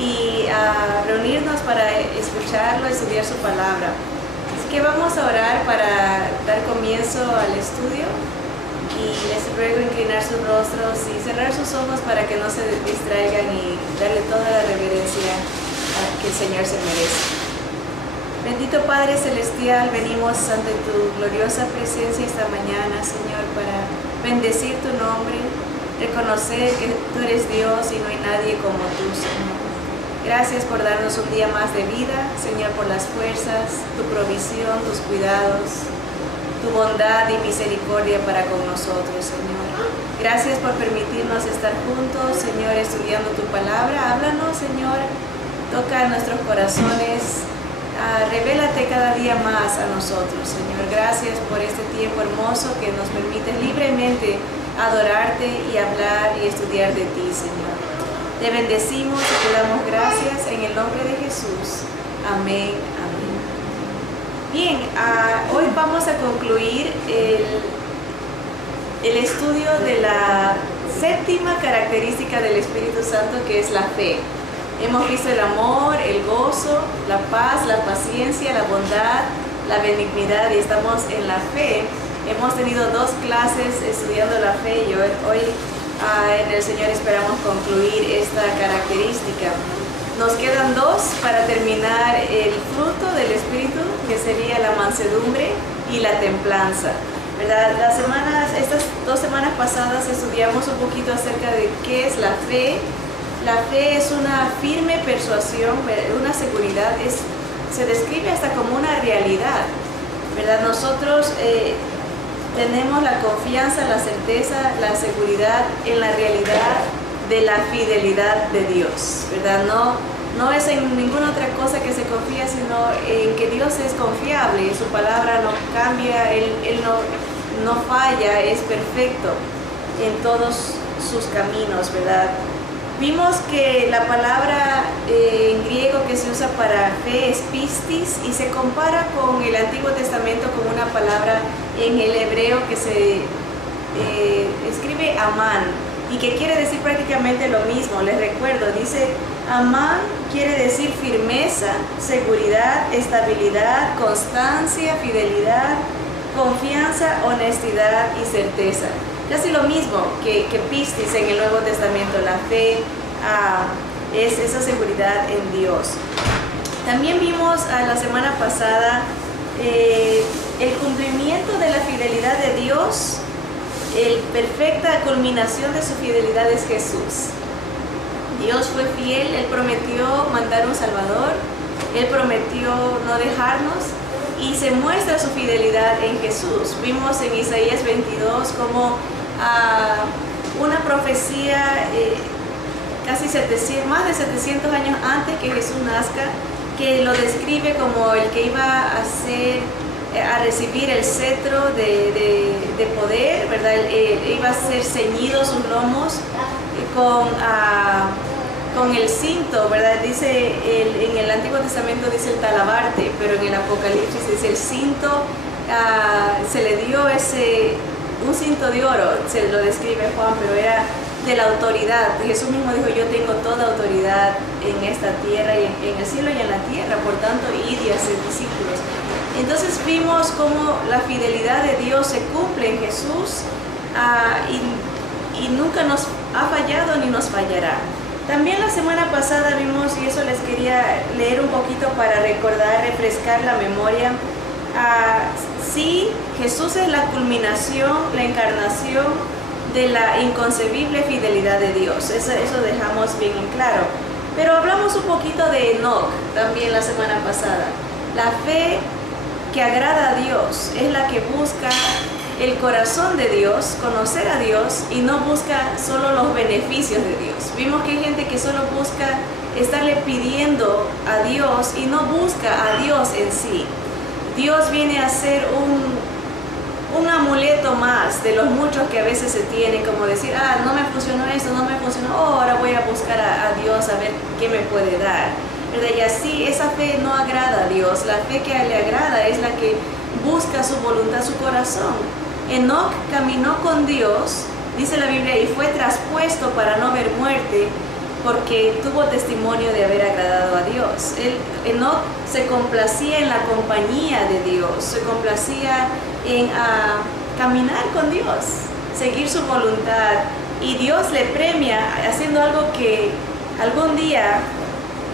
y a reunirnos para escucharlo, estudiar su palabra. Así que vamos a orar para dar comienzo al estudio y les ruego inclinar sus rostros y cerrar sus ojos para que no se distraigan y darle toda la reverencia que el Señor se merece. Bendito Padre Celestial, venimos ante tu gloriosa presencia esta mañana, Señor, para bendecir tu nombre, reconocer que tú eres Dios y no hay nadie como tú, Señor. Gracias por darnos un día más de vida, Señor, por las fuerzas, tu provisión, tus cuidados, tu bondad y misericordia para con nosotros, Señor. Gracias por permitirnos estar juntos, Señor, estudiando tu palabra. Háblanos, Señor, toca nuestros corazones. Revélate cada día más a nosotros, Señor. Gracias por este tiempo hermoso que nos permite libremente adorarte y hablar y estudiar de ti, Señor. Te bendecimos y te damos gracias en el nombre de Jesús. Amén, amén. Bien, hoy vamos a concluir el estudio de la séptima característica del Espíritu Santo, que es la fe. Hemos visto el amor, el gozo, la paz, la paciencia, la bondad, la benignidad y estamos en la fe. Hemos tenido 2 clases estudiando la fe y hoy en el Señor esperamos concluir esta característica. Nos quedan 2 para terminar el fruto del Espíritu, que sería la mansedumbre y la templanza, ¿verdad? Estas 2 semanas pasadas estudiamos un poquito acerca de qué es la fe. La fe es una firme persuasión, una seguridad, se describe hasta como una realidad, ¿verdad? Nosotros tenemos la confianza, la certeza, la seguridad en la realidad de la fidelidad de Dios, ¿verdad? No es en ninguna otra cosa que se confía, sino en que Dios es confiable, su palabra no cambia, Él no falla, es perfecto en todos sus caminos, ¿verdad? Vimos que la palabra en griego que se usa para fe es pistis y se compara con el Antiguo Testamento con una palabra en el hebreo que se escribe amán y que quiere decir prácticamente lo mismo. Les recuerdo, dice amán quiere decir firmeza, seguridad, estabilidad, constancia, fidelidad, confianza, honestidad y certeza. Casi lo mismo que pistis en el Nuevo Testamento. La fe es esa seguridad en Dios. También vimos la semana pasada el cumplimiento de la fidelidad de Dios. La perfecta culminación de su fidelidad es Jesús. Dios fue fiel, Él prometió mandar un Salvador, Él prometió no dejarnos y se muestra su fidelidad en Jesús. Vimos en Isaías 22 como una profecía más de 700 años antes que Jesús nazca, que lo describe como el que iba a recibir el cetro de poder, ¿verdad? Iba a ser ceñido sus lomos con el cinto, ¿verdad? Dice en el Antiguo Testamento dice el talabarte, pero en el Apocalipsis dice el cinto. Se le dio un cinto de oro, se lo describe Juan, pero era de la autoridad. Jesús mismo dijo: yo tengo toda autoridad en esta tierra y en el cielo y en la tierra, por tanto id y haced discípulos. Entonces vimos cómo la fidelidad de Dios se cumple en Jesús y nunca nos ha fallado ni nos fallará. También la semana pasada vimos, y eso les quería leer un poquito para recordar, refrescar la memoria. Sí, Jesús es la culminación, la encarnación de la inconcebible fidelidad de Dios. Eso dejamos bien en claro. Pero hablamos un poquito de Enoc también la semana pasada. La fe que agrada a Dios es la que busca el corazón de Dios, conocer a Dios y no busca solo los beneficios de Dios. Vimos que hay gente que solo busca estarle pidiendo a Dios y no busca a Dios en sí. Dios viene a ser un amuleto más de los muchos que a veces se tienen, como decir: no me funcionó esto, no me funcionó, ahora voy a buscar a Dios a ver qué me puede dar, ¿verdad? Y así esa fe no agrada a Dios. La fe que le agrada es la que busca su voluntad, su corazón. Enoc caminó con Dios, dice la Biblia, y fue traspuesto para no ver muerte, porque tuvo testimonio de haber agradado a Dios. Enoc se complacía en la compañía de Dios, se complacía en caminar con Dios, seguir su voluntad, y Dios le premia haciendo algo que algún día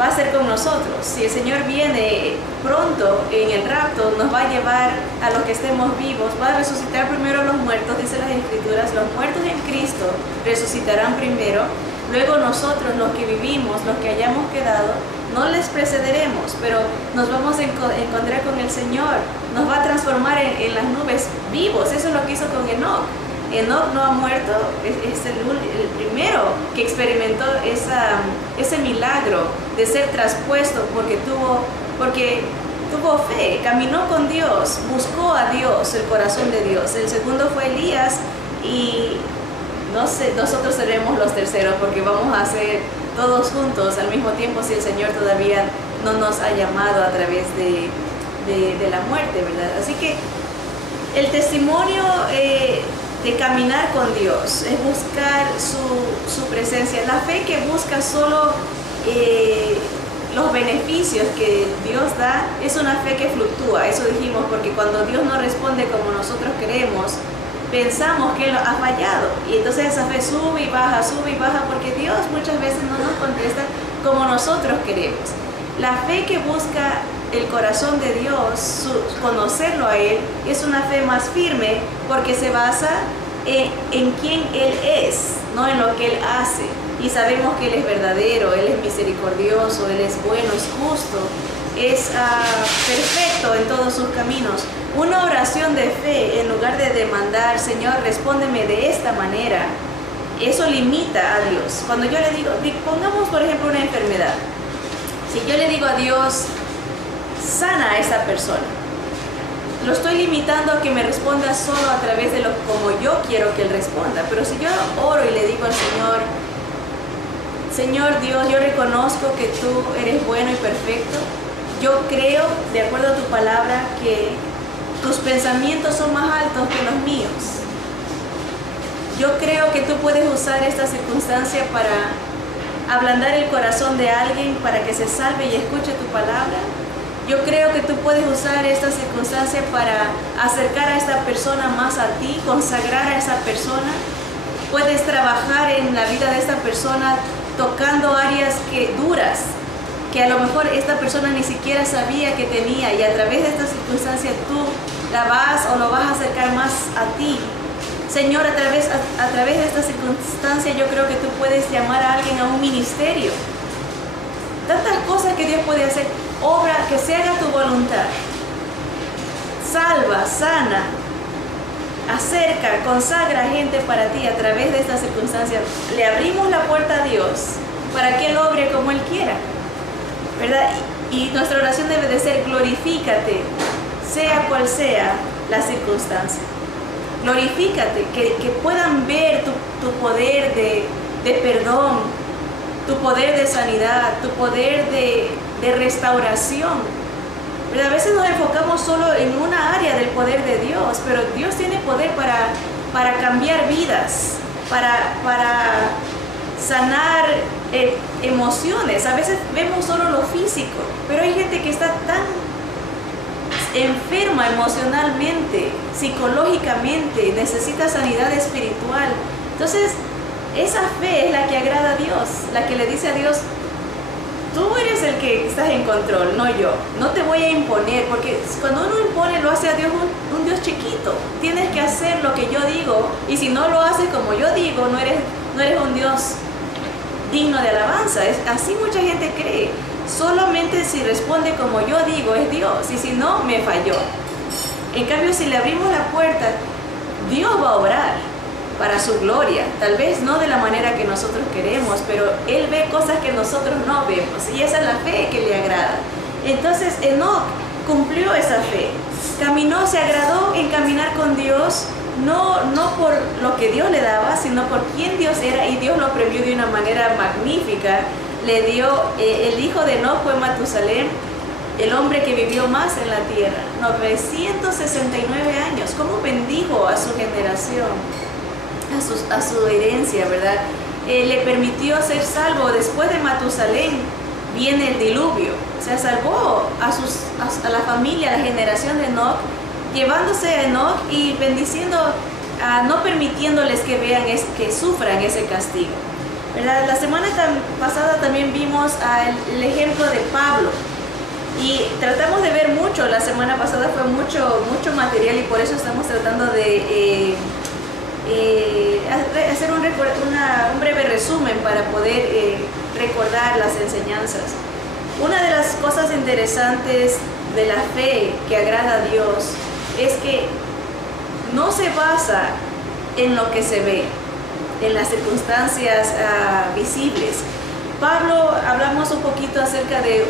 va a ser con nosotros. Si el Señor viene pronto en el rapto, nos va a llevar a los que estemos vivos, va a resucitar primero los muertos, dice las Escrituras, los muertos en Cristo resucitarán primero, luego nosotros, los que vivimos, los que hayamos quedado, no les precederemos, pero nos vamos a encontrar con el Señor, nos va a transformar en las nubes vivos. Eso es lo que hizo con Enoc. Enoc no ha muerto, es el primero que experimentó ese milagro de ser traspuesto porque tuvo fe, caminó con Dios, buscó a Dios, el corazón de Dios. El segundo fue Elías, y no sé, nosotros seremos los terceros porque vamos a ser todos juntos al mismo tiempo si el Señor todavía no nos ha llamado a través de la muerte, ¿verdad? Así que el testimonio de caminar con Dios es buscar su presencia. La fe que busca solo los beneficios que Dios da es una fe que fluctúa. Eso dijimos, porque cuando Dios no responde como nosotros queremos, pensamos que Él ha fallado, y entonces esa fe sube y baja, porque Dios muchas veces no nos contesta como nosotros queremos. La fe que busca el corazón de Dios, conocerlo a Él, es una fe más firme porque se basa en quién Él es, no en lo que Él hace. Y sabemos que Él es verdadero, Él es misericordioso, Él es bueno, es justo, es perfecto en todos sus caminos. Una oración de fe, en lugar de demandar, Señor, respóndeme de esta manera, eso limita a Dios. Cuando yo le digo, pongamos por ejemplo una enfermedad, si yo le digo a Dios, sana a esta persona, lo estoy limitando a que me responda solo a través de como yo quiero que Él responda. Pero si yo oro y le digo al Señor, Señor Dios, yo reconozco que tú eres bueno y perfecto, yo creo, de acuerdo a tu palabra, que tus pensamientos son más altos que los míos. Yo creo que tú puedes usar esta circunstancia para ablandar el corazón de alguien para que se salve y escuche tu palabra. Yo creo que tú puedes usar esta circunstancia para acercar a esta persona más a ti, consagrar a esa persona. Puedes trabajar en la vida de esta persona tocando áreas duras, que a lo mejor esta persona ni siquiera sabía que tenía, y a través de esta circunstancia tú lo vas a acercar más a ti. Señor, a través de esta circunstancia yo creo que tú puedes llamar a alguien a un ministerio. Tantas cosas que Dios puede hacer. Obra, que se haga tu voluntad. Salva, sana, acerca, consagra gente para ti a través de esta circunstancia. Le abrimos la puerta a Dios para que Él obre como Él quiera, ¿verdad? Y nuestra oración debe de ser: glorifícate, sea cual sea la circunstancia. Glorifícate, que puedan ver tu poder de perdón, tu poder de sanidad, tu poder de restauración. Pero a veces nos enfocamos solo en una área del poder de Dios, pero Dios tiene poder para cambiar vidas, para sanar emociones. A veces vemos solo lo físico, pero hay gente que está tan enferma emocionalmente, psicológicamente, necesita sanidad espiritual. Entonces, esa fe es la que agrada a Dios, la que le dice a Dios: tú eres el que estás en control, no yo. No te voy a imponer, porque cuando uno impone lo hace a Dios un Dios chiquito. Tienes que hacer lo que yo digo, y si no lo haces como yo digo, no eres un Dios digno de alabanza. Así mucha gente cree. Solamente si responde como yo digo es Dios, y si no, me falló. En cambio, si le abrimos la puerta, Dios va a obrar para su gloria, tal vez no de la manera que nosotros queremos, pero Él ve cosas que nosotros no vemos, y esa es la fe que le agrada. Entonces Enoc cumplió esa fe, caminó, se agradó en caminar con Dios, no por lo que Dios le daba, sino por quién Dios era, y Dios lo premió de una manera magnífica. Le dio, el hijo de Enoc fue Matusalén, el hombre que vivió más en la tierra, 969 años. ¿Cómo bendijo a su generación? A su herencia, ¿verdad? le permitió ser salvo. Después de Matusalén viene el diluvio. O sea, salvó a la familia, a la generación de Enoc, llevándose a Enoc y bendiciendo, no permitiéndoles que vean, que sufran ese castigo, ¿verdad? La semana pasada también vimos el ejemplo de Pablo y tratamos de ver mucho. La semana pasada fue mucho material y por eso estamos tratando de hacer un breve resumen para poder recordar las enseñanzas. Una de las cosas interesantes de la fe que agrada a Dios es que no se basa en lo que se ve, en las circunstancias visibles. Pablo, hablamos un poquito acerca de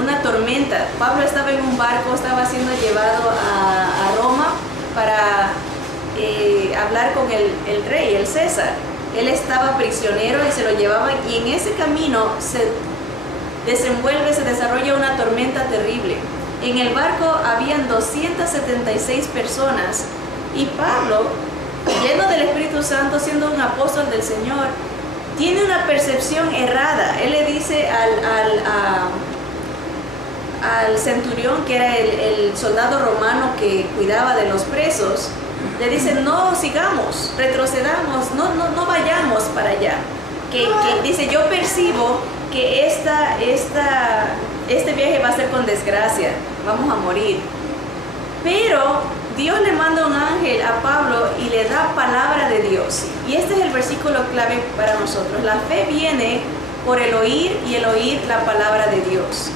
una tormenta. Pablo estaba en un barco, estaba siendo llevado a Roma para hablar con el rey, el César. Él estaba prisionero y se lo llevaban, y en ese camino se desarrolla una tormenta terrible. En el barco habían 276 personas y Pablo, lleno del Espíritu Santo, siendo un apóstol del Señor, tiene una percepción errada. Él le dice al centurión, que era el soldado romano que cuidaba de los presos, le dice: no sigamos, retrocedamos, no vayamos para allá. Que dice: yo percibo que este viaje va a ser con desgracia, vamos a morir. Pero Dios le manda un ángel a Pablo y le da palabra de Dios. Y este es el versículo clave para nosotros. La fe viene por el oír, y el oír la palabra de Dios.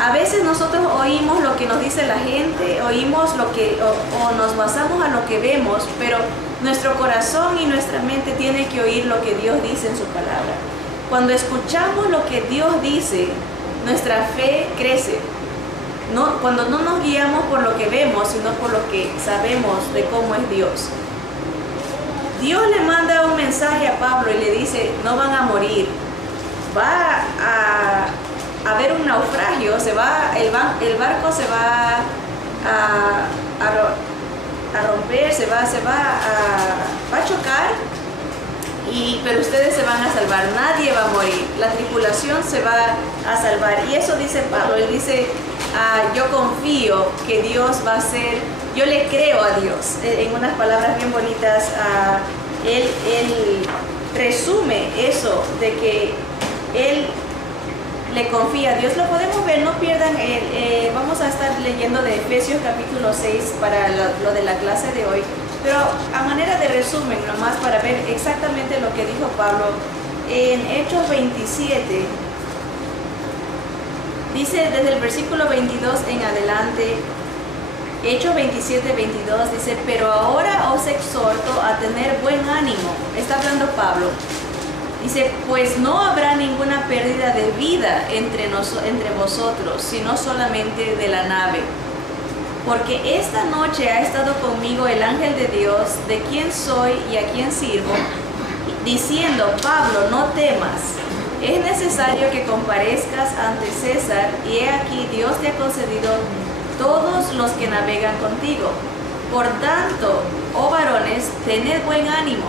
A veces nosotros oímos lo que nos dice la gente, oímos o nos basamos a lo que vemos, pero nuestro corazón y nuestra mente tienen que oír lo que Dios dice en su palabra. Cuando escuchamos lo que Dios dice, nuestra fe crece. Cuando no nos guiamos por lo que vemos, sino por lo que sabemos de cómo es Dios. Dios le manda un mensaje a Pablo y le dice: no van a morir, va a haber un naufragio, el barco se va a romper, va a chocar, pero ustedes se van a salvar, nadie va a morir, la tripulación se va a salvar. Y eso dice Pablo. Él dice: yo confío que Dios va a hacer, yo le creo a Dios. En unas palabras bien bonitas, él resume eso de que él le confía a Dios. Lo podemos ver, no pierdan vamos a estar leyendo de Efesios capítulo 6 para lo de la clase de hoy, pero a manera de resumen nomás, para ver exactamente lo que dijo Pablo en Hechos 27. Dice desde el versículo 22 en adelante, Hechos 27, 22, dice: pero ahora os exhorto a tener buen ánimo. Está hablando Pablo. Dice: pues no habrá ninguna pérdida de vida entre vosotros, sino solamente de la nave. Porque esta noche ha estado conmigo el ángel de Dios, de quien soy y a quien sirvo, diciendo: Pablo, no temas. Es necesario que comparezcas ante César, y he aquí Dios te ha concedido todos los que navegan contigo. Por tanto, oh varones, tened buen ánimo,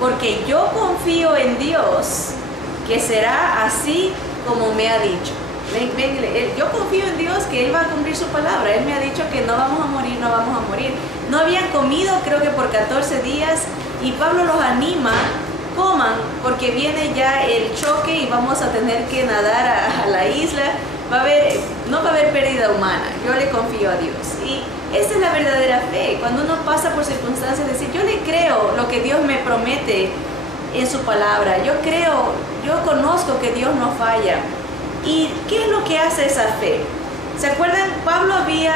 porque yo confío en Dios, que será así como me ha dicho. Yo confío en Dios que Él va a cumplir su palabra. Él me ha dicho que no vamos a morir, no vamos a morir. No habían comido, creo que por 14 días, y Pablo los anima: coman, porque viene ya el choque y vamos a tener que nadar a la isla. No va a haber pérdida humana. Yo le confío a Dios. Y esa es la verdadera fe. Cuando uno pasa por circunstancias, decir: yo le creo lo que Dios me promete en su palabra. Yo conozco que Dios no falla. ¿Y qué es lo que hace esa fe? ¿Se acuerdan? Pablo había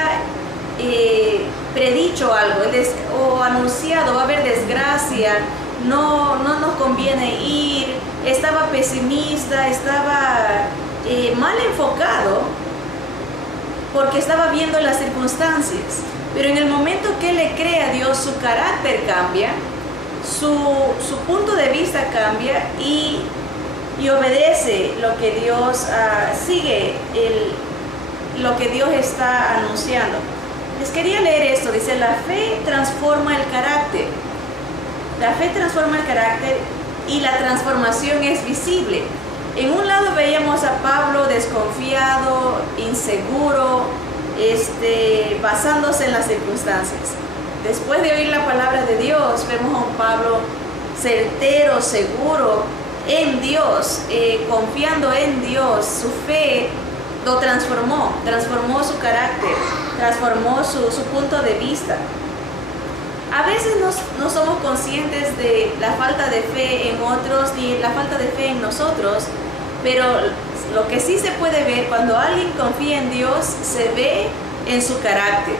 predicho algo o anunciado: va a haber desgracia, no nos conviene ir. Estaba pesimista, estaba mal enfocado, porque estaba viendo las circunstancias. Pero en el momento que él le cree a Dios, su carácter cambia, su punto de vista cambia, y obedece lo que Dios sigue, lo que Dios está anunciando. Les quería leer esto. Dice: la fe transforma el carácter. La fe transforma el carácter y la transformación es visible. En un lado veíamos a Pablo desconfiado, inseguro, basándose en las circunstancias. Después de oír la palabra de Dios, vemos a un Pablo certero, seguro en Dios, confiando en Dios. Su fe lo transformó su carácter, transformó su punto de vista. A veces no somos conscientes de la falta de fe en otros ni la falta de fe en nosotros, pero lo que sí se puede ver cuando alguien confía en Dios, se ve en su carácter.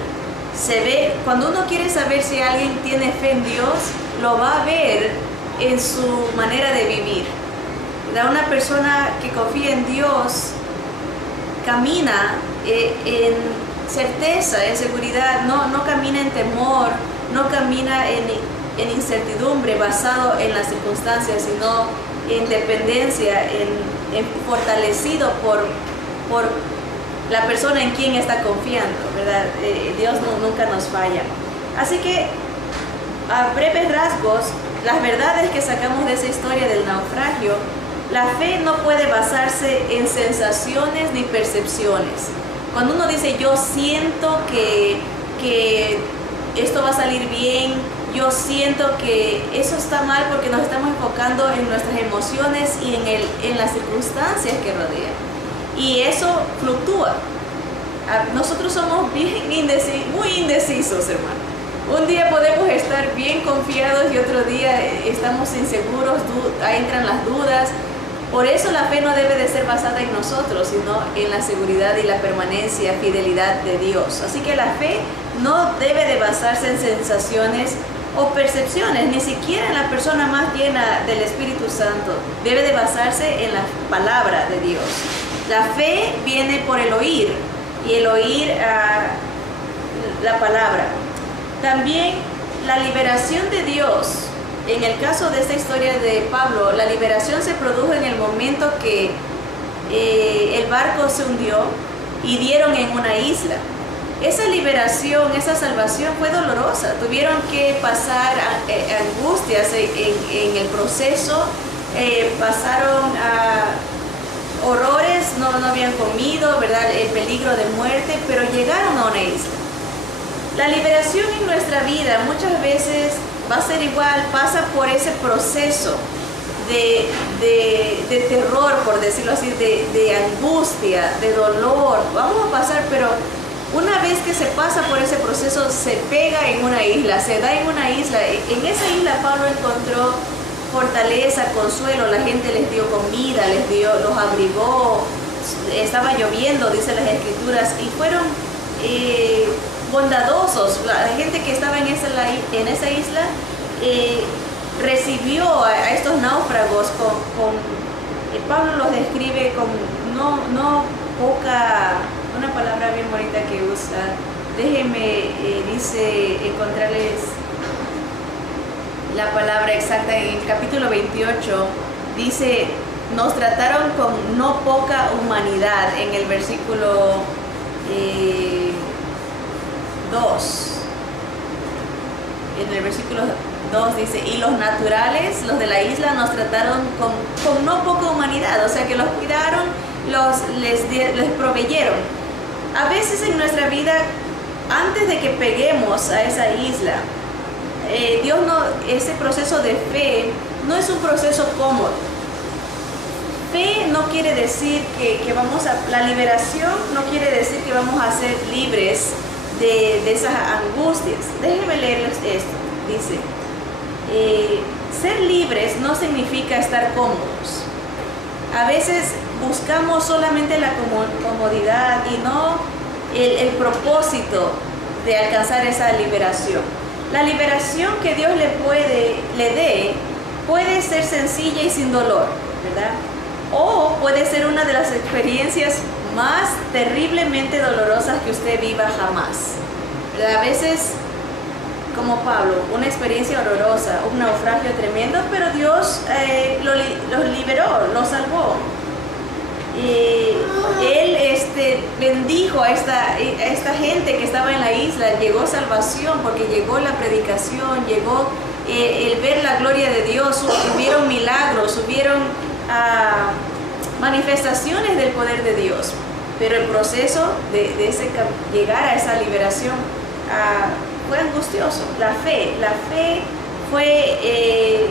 Se ve, cuando uno quiere saber si alguien tiene fe en Dios, lo va a ver en su manera de vivir. Una persona que confía en Dios camina en certeza, en seguridad, no camina en temor, no camina en incertidumbre basado en las circunstancias, sino en dependencia, en fortalecido por la persona en quien está confiando, ¿verdad? Dios nunca nos falla. Así que, a breves rasgos, las verdades que sacamos de esa historia del naufragio: la fe no puede basarse en sensaciones ni percepciones. Cuando uno dice, yo siento que esto va a salir bien, yo siento que eso está mal, porque nos estamos enfocando en nuestras emociones y en las circunstancias que rodean. Y eso fluctúa. Nosotros somos muy indecisos, hermano. Un día podemos estar bien confiados y otro día estamos inseguros, entran las dudas. Por eso la fe no debe de ser basada en nosotros, sino en la seguridad y la permanencia, fidelidad de Dios. Así que la fe no debe de basarse en sensaciones o percepciones, ni siquiera en la persona más llena del Espíritu Santo. Debe de basarse en la palabra de Dios. La fe viene por el oír, y el oír la palabra. También la liberación de Dios. En el caso de esta historia de Pablo, la liberación se produjo en el momento que el barco se hundió y dieron en una isla. Esa liberación, esa salvación fue dolorosa. Tuvieron que pasar angustias en el proceso, pasaron horrores, no habían comido, ¿verdad? El peligro de muerte, pero llegaron a una isla. La liberación en nuestra vida muchas veces va a ser igual, pasa por ese proceso de terror, por decirlo así, de angustia, de dolor. Vamos a pasar, pero una vez que se pasa por ese proceso, se pega en una isla, se da en una isla. En esa isla Pablo encontró fortaleza, consuelo, la gente les dio comida, los abrigó, estaba lloviendo, dice las Escrituras, y fueron bondadosos. La gente que estaba en esa isla recibió a estos náufragos Pablo los describe con no poca, una palabra bien bonita que usa. Déjenme, dice, encontrarles la palabra exacta. En el capítulo 28 dice, nos trataron con no poca humanidad. En el versículo 2, en el versículo 2 dice, y los naturales, los de la isla, nos trataron con no poca humanidad. O sea que los cuidaron, les proveyeron. A veces en nuestra vida, antes de que peguemos a esa isla, Dios ese proceso de fe no es un proceso cómodo. Fe no quiere decir que la liberación no quiere decir que vamos a ser libres de esas angustias. Déjenme leerles esto. Dice, ser libres no significa estar cómodos. A veces buscamos solamente la comodidad y no el propósito de alcanzar esa liberación. La liberación que Dios le dé puede ser sencilla y sin dolor, ¿verdad? O puede ser una de las experiencias más terriblemente dolorosas que usted viva jamás, ¿verdad? A veces, como Pablo, una experiencia horrorosa, un naufragio tremendo, pero Dios los liberó, los salvó. Él bendijo a esta gente que estaba en la isla. Llegó salvación porque llegó la predicación, llegó el ver la gloria de Dios, hubieron milagros, hubieron manifestaciones del poder de Dios, pero el proceso de llegar a esa liberación fue angustioso. La fe fue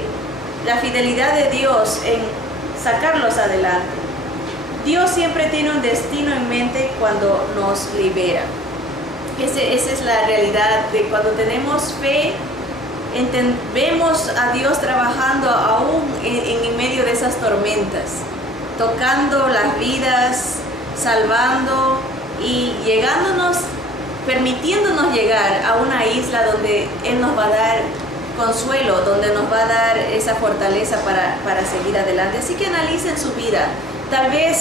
la fidelidad de Dios en sacarlos adelante. Dios siempre tiene un destino en mente cuando nos libera. Esa es la realidad de cuando tenemos fe. Vemos a Dios trabajando aún en medio de esas tormentas, tocando las vidas, salvando y llegándonos, permitiéndonos llegar a una isla donde Él nos va a dar consuelo, donde nos va a dar esa fortaleza para seguir adelante. Así que analicen su vida. Tal vez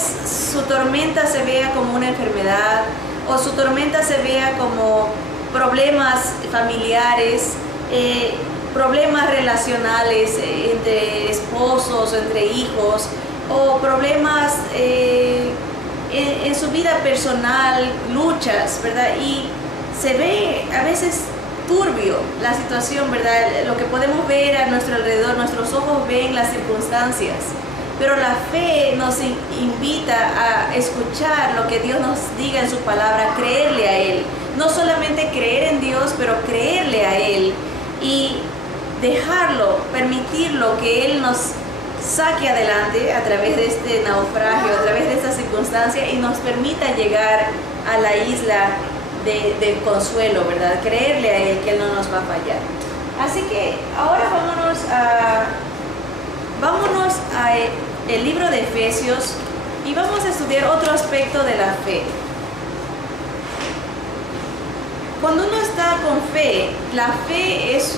su tormenta se vea como una enfermedad, o su tormenta se vea como problemas familiares, problemas relacionales entre esposos, entre hijos, o problemas en su vida personal, luchas, ¿verdad? Y se ve a veces turbio la situación, ¿verdad? Lo que podemos ver a nuestro alrededor, nuestros ojos ven las circunstancias, pero la fe nos invita a escuchar lo que Dios nos diga en su palabra, creerle a Él. No solamente creer en Dios, pero creerle a Él y dejarlo, permitirlo que Él nos saque adelante a través de este naufragio, a través de esta circunstancia, y nos permita llegar a la isla del consuelo, ¿verdad? Creerle a Él que Él no nos va a fallar. Así que ahora vámonos a el libro de Efesios y vamos a estudiar otro aspecto de la fe. Cuando uno está con fe, la fe es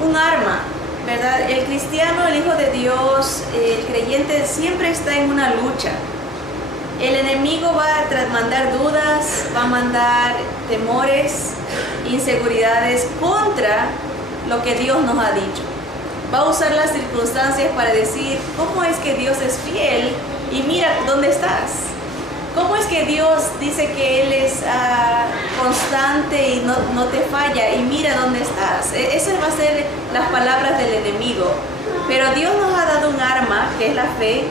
un arma, ¿verdad? El cristiano, el Hijo de Dios, el creyente siempre está en una lucha. El enemigo va a mandar dudas, va a mandar temores, inseguridades contra lo que Dios nos ha dicho. Va a usar las circunstancias para decir, ¿cómo es que Dios es fiel? Y mira, ¿dónde estás? ¿Cómo es que Dios dice que Él es constante y no te falla? Y mira dónde estás. Esas van a ser las palabras del enemigo. Pero Dios nos ha dado un arma, que es la fe,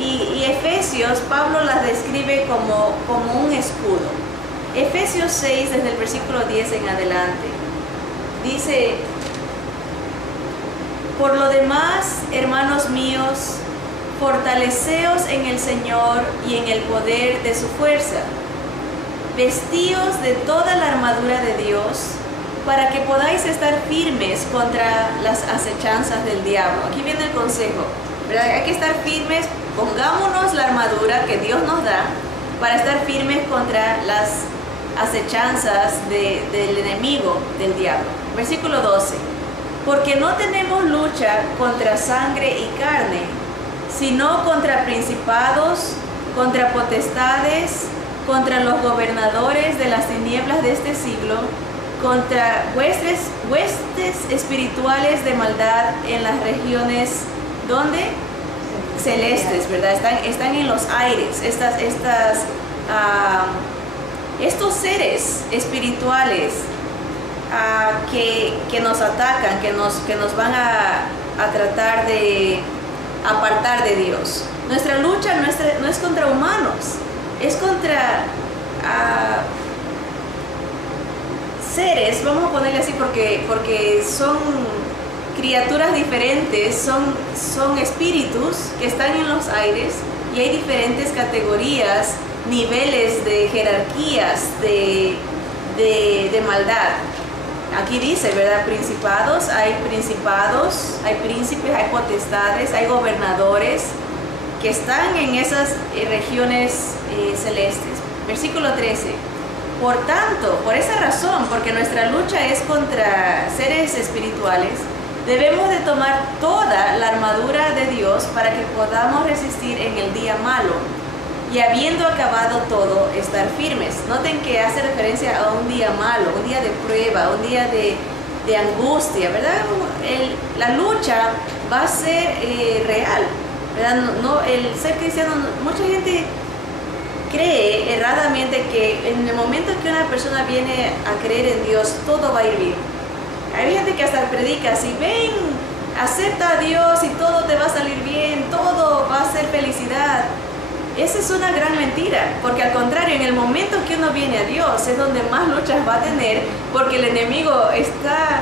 y Efesios, Pablo las describe como un escudo. Efesios 6, desde el versículo 10 en adelante, dice: por lo demás, hermanos míos, fortaleceos en el Señor y en el poder de su fuerza. Vestíos de toda la armadura de Dios, para que podáis estar firmes contra las acechanzas del diablo. Aquí viene el consejo, ¿verdad? Hay que estar firmes, pongámonos la armadura que Dios nos da para estar firmes contra las acechanzas del enemigo, del diablo. Versículo 12. Porque no tenemos lucha contra sangre y carne, sino contra principados, contra potestades, contra los gobernadores de las tinieblas de este siglo, contra huestes espirituales de maldad en las regiones, ¿dónde? Celestes, ¿verdad? Están en los aires, estos seres espirituales que nos atacan, que nos van a tratar de apartar de Dios. Nuestra lucha no es contra humanos, es contra seres, vamos a ponerle así porque son criaturas diferentes, son espíritus que están en los aires, y hay diferentes categorías, niveles de jerarquías de maldad. Aquí dice, ¿verdad? Hay principados, hay príncipes, hay potestades, hay gobernadores que están en esas regiones celestes. Versículo 13. Por tanto, por esa razón, porque nuestra lucha es contra seres espirituales, debemos de tomar toda la armadura de Dios para que podamos resistir en el día malo, y habiendo acabado todo, estar firmes. Noten que hace referencia a un día malo, un día de prueba, un día de angustia, ¿verdad? La lucha va a ser real, ¿verdad? El ser cristiano, mucha gente cree erradamente que en el momento que una persona viene a creer en Dios, todo va a ir bien. Hay gente que hasta predica así: ven, acepta a Dios y todo te va a salir bien, todo va a ser felicidad. Esa es una gran mentira, porque al contrario, en el momento que uno viene a Dios es donde más luchas va a tener, porque el enemigo está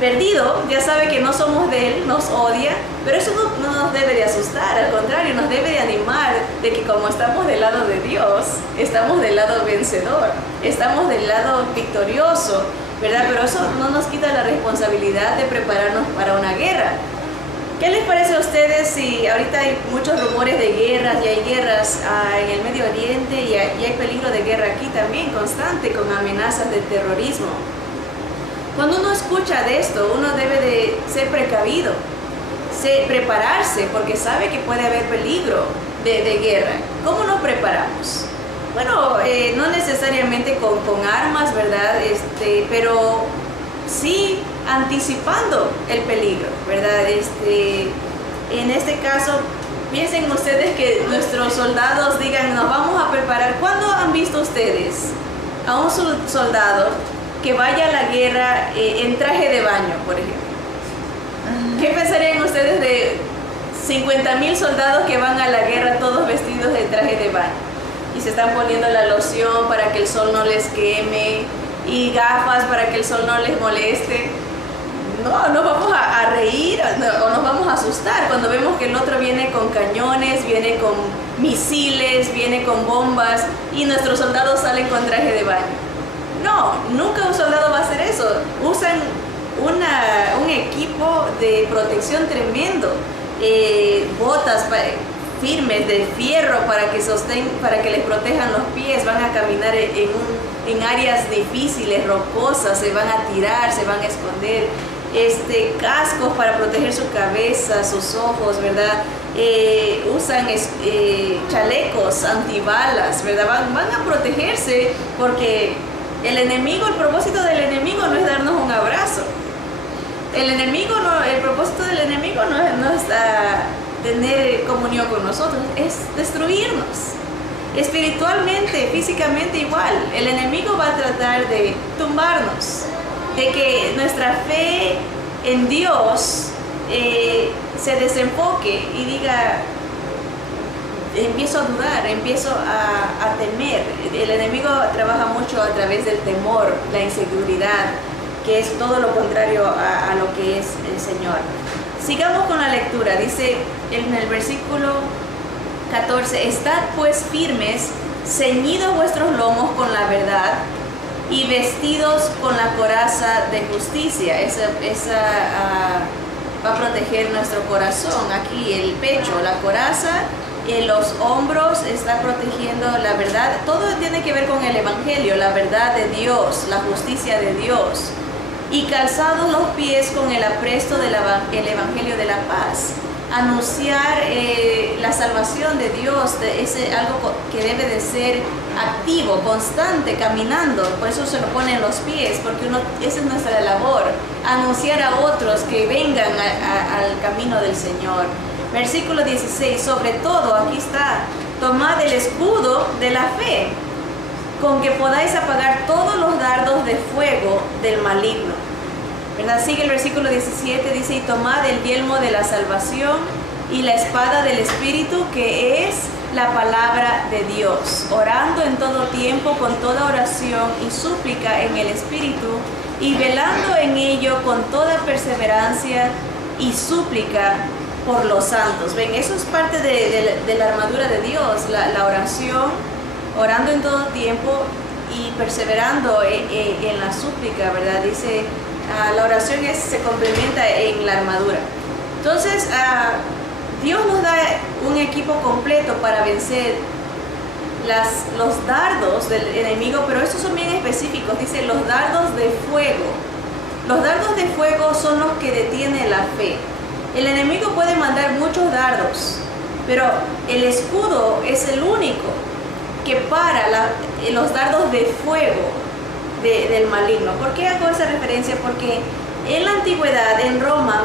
perdido, ya sabe que no somos de él, nos odia, pero eso no nos debe de asustar, al contrario, nos debe de animar de que como estamos del lado de Dios, estamos del lado vencedor, estamos del lado victorioso, ¿verdad? Pero eso no nos quita la responsabilidad de prepararnos para una guerra. ¿Qué les parece a ustedes si ahorita hay muchos rumores de guerras y hay guerras en el Medio Oriente y hay peligro de guerra aquí también constante con amenazas de terrorismo? Cuando uno escucha de esto, uno debe de ser precavido, prepararse, porque sabe que puede haber peligro de guerra. ¿Cómo nos preparamos? Bueno, no necesariamente con armas, ¿verdad? Pero sí anticipando el peligro, ¿verdad? En este caso, piensen ustedes que nuestros soldados digan: nos vamos a preparar. ¿Cuándo han visto ustedes a un soldado que vaya a la guerra en traje de baño, por ejemplo? ¿Qué pensarían ustedes de 50,000 soldados que van a la guerra todos vestidos de traje de baño? Y se están poniendo la loción para que el sol no les queme, y gafas para que el sol no les moleste. No, nos vamos a reír o nos vamos a asustar cuando vemos que el otro viene con cañones, viene con misiles, viene con bombas, y nuestros soldados salen con traje de baño. No, nunca un soldado va a hacer eso. Usan un equipo de protección tremendo, botas firmes de fierro para que les protejan los pies. Van a caminar en áreas difíciles, rocosas, se van a tirar, se van a esconder. Cascos para proteger su cabeza, sus ojos, ¿verdad? Usan chalecos antibalas, ¿verdad? Van a protegerse, porque el propósito del enemigo no es darnos un abrazo. El propósito del enemigo no es tener comunión con nosotros, es destruirnos. Espiritualmente, físicamente igual. El enemigo va a tratar de tumbarnos, de que nuestra fe en Dios se desenfoque y diga: empiezo a dudar, empiezo a temer. El enemigo trabaja mucho a través del temor, la inseguridad, que es todo lo contrario a lo que es el Señor. Sigamos con la lectura. Dice en el versículo 14: estad pues firmes, ceñidos vuestros lomos con la verdad y vestidos con la coraza de justicia. Esa va a proteger nuestro corazón. Aquí el pecho, la coraza, los hombros está protegiendo la verdad. Todo tiene que ver con el evangelio, la verdad de Dios, la justicia de Dios. Y calzados los pies con el apresto del evangelio de la paz. Anunciar la salvación de Dios es algo que debe de ser activo, constante, caminando. Por eso se lo pone en los pies, porque esa es nuestra labor, anunciar a otros que vengan al camino del Señor. Versículo 16: sobre todo, aquí está, tomad el escudo de la fe, con que podáis apagar todos los dardos de fuego del maligno. ¿Verdad? Sigue el versículo 17, dice: y tomad el yelmo de la salvación y la espada del Espíritu, que es la palabra de Dios, orando en todo tiempo con toda oración y súplica en el Espíritu, y velando en ello con toda perseverancia y súplica por los santos. Ven, eso es parte de la armadura de Dios, la oración, orando en todo tiempo y perseverando en la súplica, ¿verdad? Dice, la oración se complementa en la armadura. Entonces, Dios nos da un equipo completo para vencer los dardos del enemigo, pero estos son bien específicos. Dice, los dardos de fuego. Los dardos de fuego son los que detienen la fe. El enemigo puede mandar muchos dardos, pero el escudo es el único que para los dardos de fuego del maligno. ¿Por qué hago esa referencia? Porque en la antigüedad, en Roma,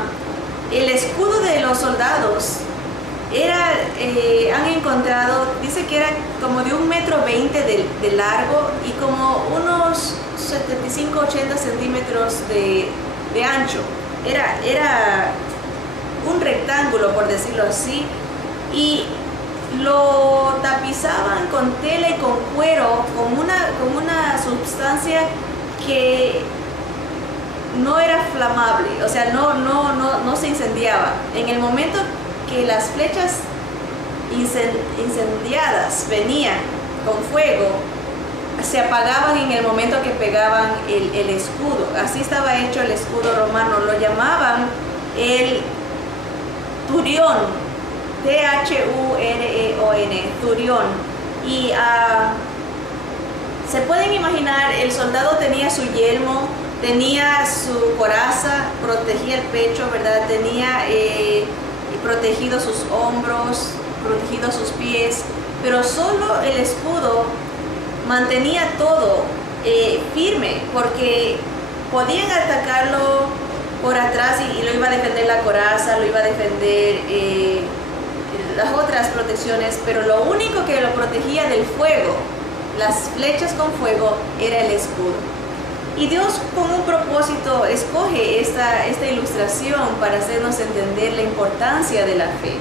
el escudo de los soldados han encontrado, dice que era como de 1,20 m de largo y como unos 75-80 centímetros de ancho. Era un rectángulo, por decirlo así, y lo tapizaban con tela y con cuero, con una sustancia que no era flamable, o sea, no se incendiaba. En el momento que las flechas incendiadas venían con fuego, se apagaban en el momento que pegaban el escudo. Así estaba hecho el escudo romano, lo llamaban el turión, T-H-U-R-E-O-N, turión. Y se pueden imaginar, el soldado tenía su yelmo, tenía su coraza, protegía el pecho, ¿verdad? Tenía protegido sus hombros, protegido sus pies, pero solo el escudo mantenía todo firme, porque podían atacarlo por atrás y lo iba a defender la coraza, lo iba a defender las otras protecciones, pero lo único que lo protegía del fuego, las flechas con fuego, era el escudo. Y Dios, con un propósito, escoge esta ilustración para hacernos entender la importancia de la fe.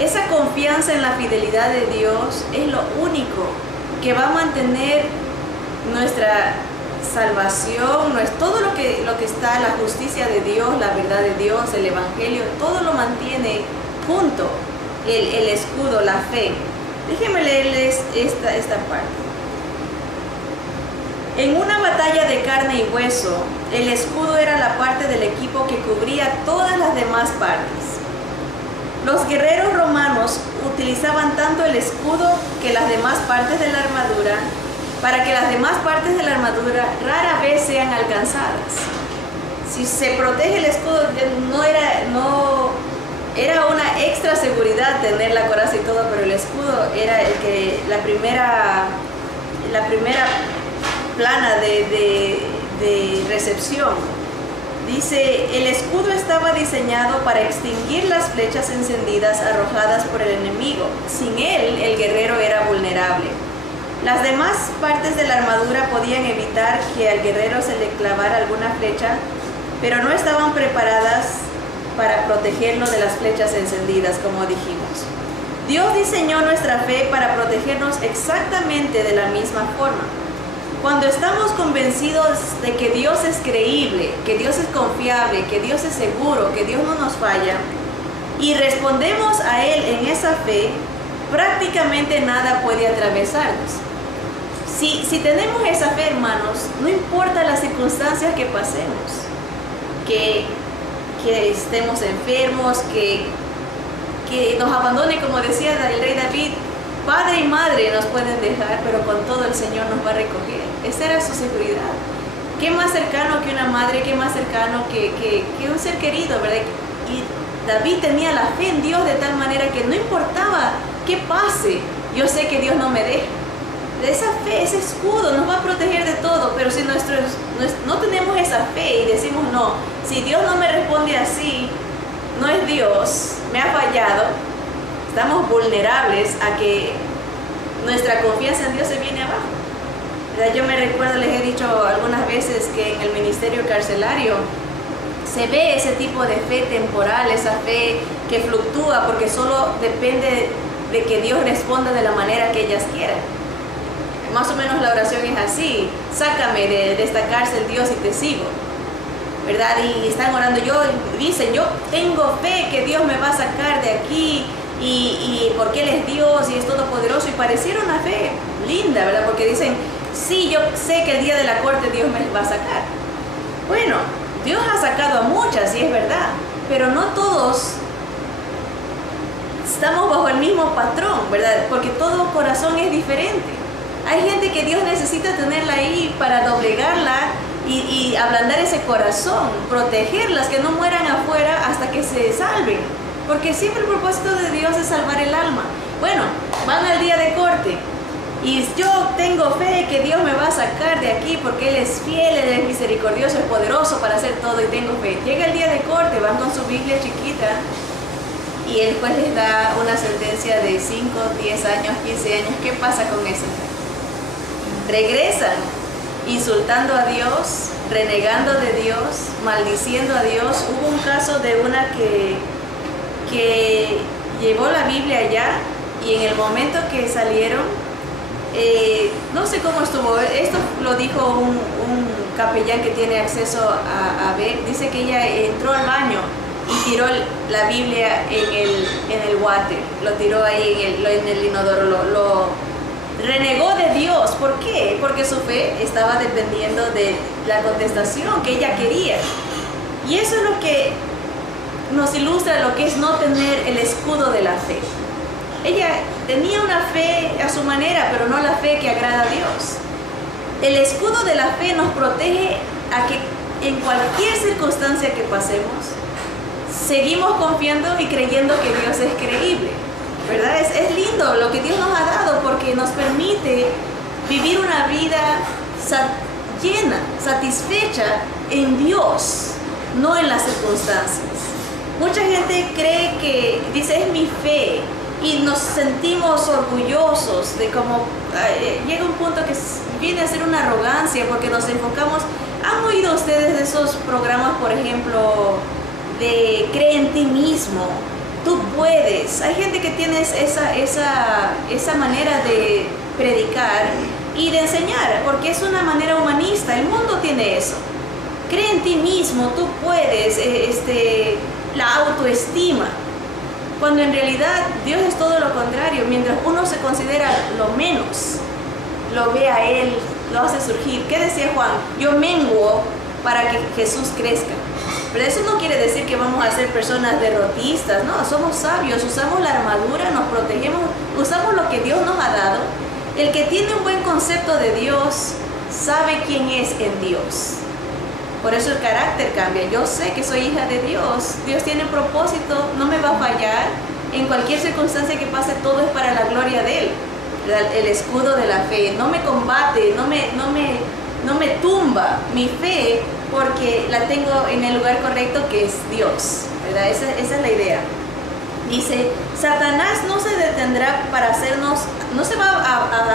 Esa confianza en la fidelidad de Dios es lo único que va a mantener nuestra salvación, todo lo que está, la justicia de Dios, la verdad de Dios, el Evangelio, todo lo mantiene junto, el escudo, la fe. Déjenme leerles esta parte. En una batalla de carne y hueso, el escudo era la parte del equipo que cubría todas las demás partes. Los guerreros romanos utilizaban tanto el escudo que las demás partes de la armadura, para que las demás partes de la armadura rara vez sean alcanzadas. Si se protege el escudo, era una extra seguridad tener la coraza y todo, pero el escudo era la primera plana de recepción. Dice, el escudo estaba diseñado para extinguir las flechas encendidas arrojadas por el enemigo. Sin él, el guerrero era vulnerable. Las demás partes de la armadura podían evitar que al guerrero se le clavara alguna flecha, pero no estaban preparadas para protegerlo de las flechas encendidas, como dijimos. Dios diseñó nuestra fe para protegernos exactamente de la misma forma. Cuando estamos convencidos de que Dios es creíble, que Dios es confiable, que Dios es seguro, que Dios no nos falla, y respondemos a Él en esa fe, prácticamente nada puede atravesarnos. Si tenemos esa fe, hermanos, no importa las circunstancias que pasemos, que estemos enfermos, que nos abandone, como decía el rey David, padre y madre nos pueden dejar, pero con todo el Señor nos va a recoger. Esa era su seguridad. ¿Qué más cercano que una madre? ¿Qué más cercano que un ser querido, verdad? Y David tenía la fe en Dios de tal manera que no importaba qué pase, yo sé que Dios no me deja. Esa fe, ese escudo nos va a proteger de todo, pero si no tenemos esa fe y decimos no, si Dios no me responde así, no es Dios, me ha fallado, estamos vulnerables a que nuestra confianza en Dios se viene abajo. ¿Verdad? Yo me recuerdo, les he dicho algunas veces que en el ministerio carcelario se ve ese tipo de fe temporal, esa fe que fluctúa porque solo depende de que Dios responda de la manera que ellas quieran. Más o menos la oración es así: sácame de esta cárcel, Dios, y te sigo, ¿verdad? Y están orando, dicen, yo tengo fe que Dios me va a sacar de aquí, y porque Él es Dios y es todopoderoso, y pareciera una fe linda, ¿verdad? Porque dicen, sí, yo sé que el día de la corte Dios me va a sacar. Bueno, Dios ha sacado a muchas, y es verdad, pero no todos estamos bajo el mismo patrón, ¿verdad? Porque todo corazón es diferente. Hay gente que Dios necesita tenerla ahí para doblegarla y ablandar ese corazón, protegerlas, que no mueran afuera hasta que se salven. Porque siempre el propósito de Dios es salvar el alma. Bueno, van al día de corte y yo tengo fe que Dios me va a sacar de aquí porque Él es fiel, Él es misericordioso, es poderoso para hacer todo, y tengo fe. Llega el día de corte, van con su Biblia chiquita y el juez les da una sentencia de 5, 10 años, 15 años. ¿Qué pasa con eso? Regresan insultando a Dios, renegando de Dios, maldiciendo a Dios. Hubo un caso de una que llevó la Biblia allá y en el momento que salieron, no sé cómo estuvo, esto lo dijo un capellán que tiene acceso a ver, dice que ella entró al baño y tiró la Biblia en el water, lo tiró ahí en el inodoro, lo renegó de Dios. ¿Por qué? Porque su fe estaba dependiendo de la contestación que ella quería. Y eso es lo que nos ilustra lo que es no tener el escudo de la fe. Ella tenía una fe a su manera, pero no la fe que agrada a Dios. El escudo de la fe nos protege a que en cualquier circunstancia que pasemos, seguimos confiando y creyendo que Dios es creíble, ¿verdad? Es lindo lo que Dios nos ha dado porque nos permite vivir una vida llena, satisfecha en Dios, no en las circunstancias. Mucha gente cree que, dice, es mi fe, y nos sentimos orgullosos de cómo llega un punto que viene a ser una arrogancia porque nos enfocamos. ¿Han oído ustedes de esos programas, por ejemplo, de cree en ti mismo? Tú puedes. Hay gente que tiene esa manera de predicar y de enseñar, porque es una manera humanista. El mundo tiene eso. Cree en ti mismo, tú puedes, la autoestima. Cuando en realidad Dios es todo lo contrario. Mientras uno se considera lo menos, lo ve a Él, lo hace surgir. ¿Qué decía Juan? Yo menguo para que Jesús crezca. Pero eso no quiere decir que vamos a ser personas derrotistas, no, somos sabios, usamos la armadura, nos protegemos, usamos lo que Dios nos ha dado. El que tiene un buen concepto de Dios sabe quién es en Dios. Por eso el carácter cambia. Yo sé que soy hija de Dios. Dios tiene propósito, no me va a fallar. En cualquier circunstancia que pase, todo es para la gloria de Él. El escudo de la fe no me combate, no me tumba mi fe, porque la tengo en el lugar correcto, que es Dios, ¿verdad? Esa es la idea. Dice, Satanás no se detendrá para hacernos, no se va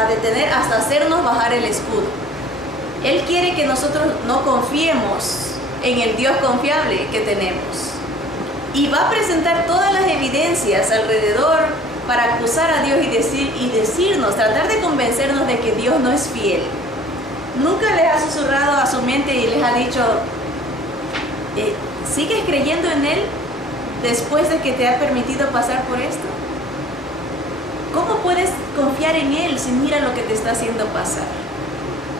a detener hasta hacernos bajar el escudo. Él quiere que nosotros no confiemos en el Dios confiable que tenemos. Y va a presentar todas las evidencias alrededor para acusar a Dios y decirnos, tratar de convencernos de que Dios no es fiel. ¿Nunca les ha susurrado a su mente y les ha dicho, ¿sigues creyendo en Él después de que te ha permitido pasar por esto? ¿Cómo puedes confiar en Él si mira lo que te está haciendo pasar?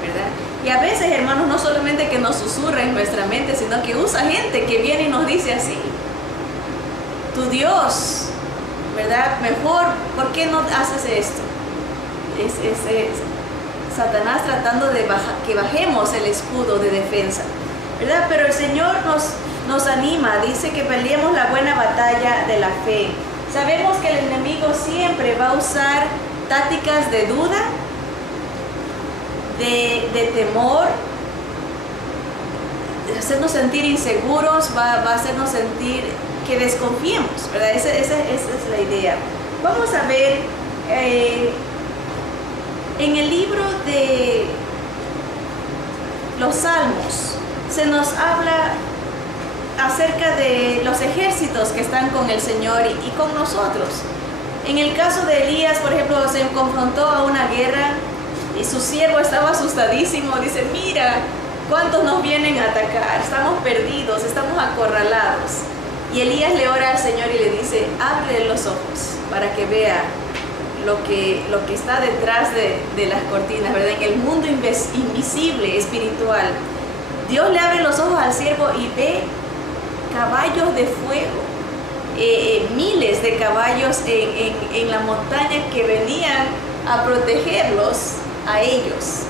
¿Verdad? Y a veces, hermanos, no solamente que nos susurra en nuestra mente, sino que usa gente que viene y nos dice así. Tu Dios, ¿verdad? Mejor, ¿por qué no haces esto? Es Satanás tratando de que bajemos el escudo de defensa, ¿verdad? Pero el Señor nos anima, dice que peleemos la buena batalla de la fe. Sabemos que el enemigo siempre va a usar tácticas de duda, de temor, de hacernos sentir inseguros, va a hacernos sentir que desconfiemos, ¿verdad? Esa es la idea. Vamos a ver en el libro de los Salmos, se nos habla acerca de los ejércitos que están con el Señor y con nosotros. En el caso de Elías, por ejemplo, se confrontó a una guerra y su siervo estaba asustadísimo. Dice, mira, ¿cuántos nos vienen a atacar? Estamos perdidos, estamos acorralados. Y Elías le ora al Señor y le dice, abre los ojos para que vea lo que está detrás de las cortinas, ¿verdad? En el mundo invisible, espiritual. Dios le abre los ojos al siervo y ve caballos de fuego, miles de caballos en la montaña que venían a protegerlos a ellos,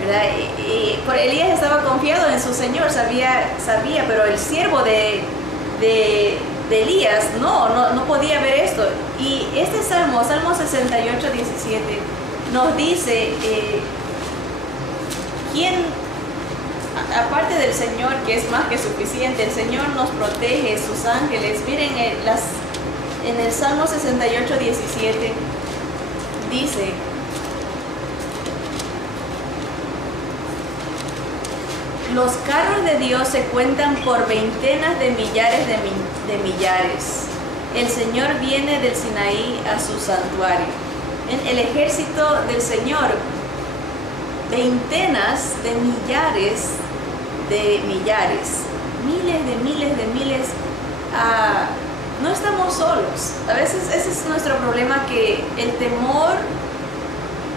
¿verdad? Por Elías estaba confiado en su Señor, sabía, pero el siervo de Elías no podía ver esto. Y este Salmo 68, 17, nos dice quién, aparte del Señor, que es más que suficiente, el Señor nos protege, sus ángeles. Miren, en el Salmo 68, 17 dice, Los carros de Dios se cuentan por veintenas de millares de millares. El Señor viene del Sinaí a su santuario. En el ejército del Señor, veintenas de millares, miles de miles. No estamos solos. A veces ese es nuestro problema, que el temor